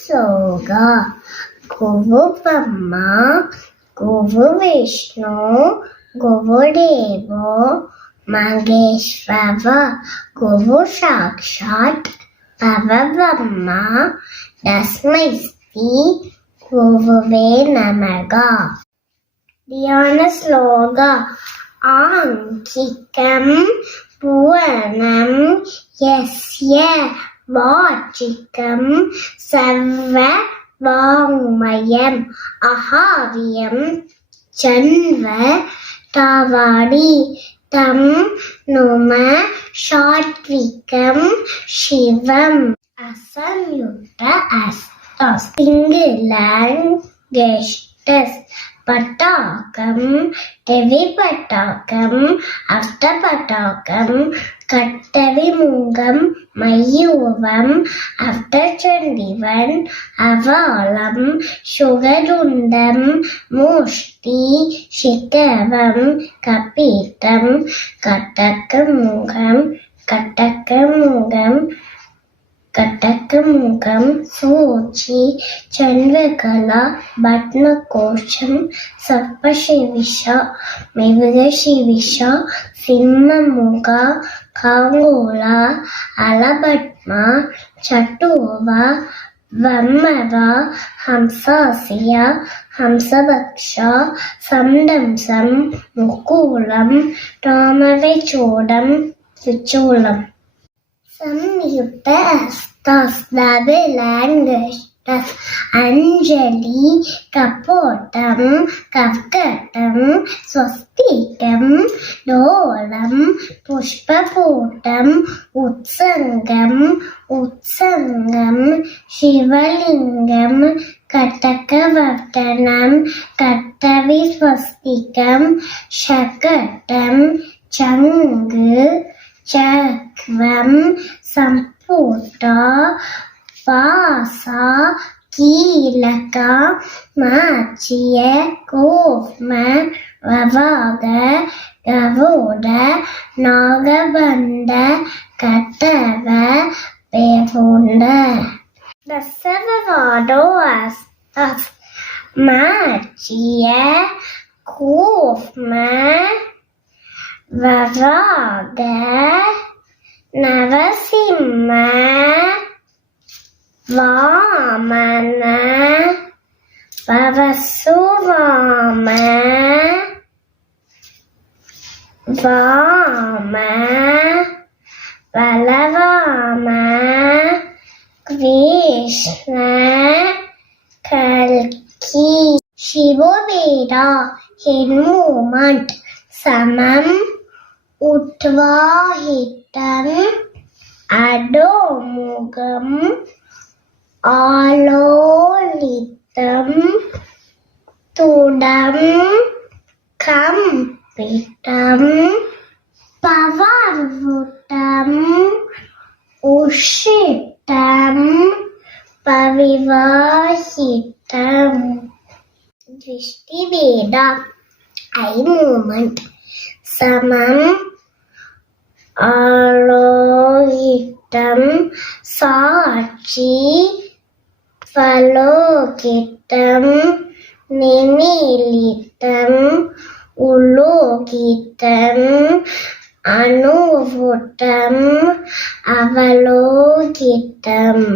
सोगा गोवो ब्रह्मा गोवो विष्णु गोवो देवो महेश्वर गोवो साक्षात् परब्रह्मा तस्मै श्री गोववे नमः ധ്യാന ശ്ലോക ആങ്കിക്കം പൂർണം യസ്യ வாச்சிக்கம் சர்வ வாங்மயம் அகாவியம் சன்வ தாவாடி தம் நும சாத்விகம் சிவம். அசம்யுக்த அஸ்தஸ் சிங்குலன் கெஸ்டஸ் பட்டாக்கம் டெவி பட்டாக்கம் அஷ்டபட்டாக்கம் கட்டவி முங்கம் மயூரம் அஷ்டச்சண்டிவன் அவாளம் சுகருண்டம் மூஷ்டி சிகரம் கபீத்தம் கட்டக்க முகம் கட்டக்க முகம் കടകമുഖം സൂചി ചന്ദ്രകല ഭട്നകോശം സർപ്പശിവിഷ മൃഗശിവിഷ സിംഹമുഖ കാങ്കോള അളപത്മ ചട്ടുവ വമ്മവ ഹംസാസിയ ഹംസഭക്ഷ സംരംസം മുക്കൂളം ടോമരച്ചൂടം ചുച്ചൂളം Samyukta Astasthavi language. அஞ்சலி கப்போட்டம் கக்கட்டம் ஸ்வஸ்திகம் டோலம் புஷ்பகூட்டம் உத்சங்கம் உத்சங்கம் சிவலிங்கம் கட்டகவர்த்தனம் கட்டவி ஸ்வஸ்திகம் சகட்டம் சங்கு त्वं सम्पूट पास कीलक माचिय कोम வவாக கவோட நாகபந்த கட்டவ பேபோண்ட தசவவாடோ அஸ் அஸ் மாச்சிய கோஃப்ம வவாக நரசிம்ம வாமன பரசுராம வாம பலராம கிருஷ்ண கல்கி சிவபேடா ஹென்மூமெண்ட் சமம் ఉద్వాహితం అడోముగం ఆలోలితం తుడం కంపితం పవర్వృతం ఉషితం పవివాహితం దృష్టివేద ఐ మూమెంట్ సమం ஆலோகித்தம் சாட்சி பலோகித்தம் நிமிலித்தம் உலோகித்தம் அனுபுத்தம் அவலோகித்தம்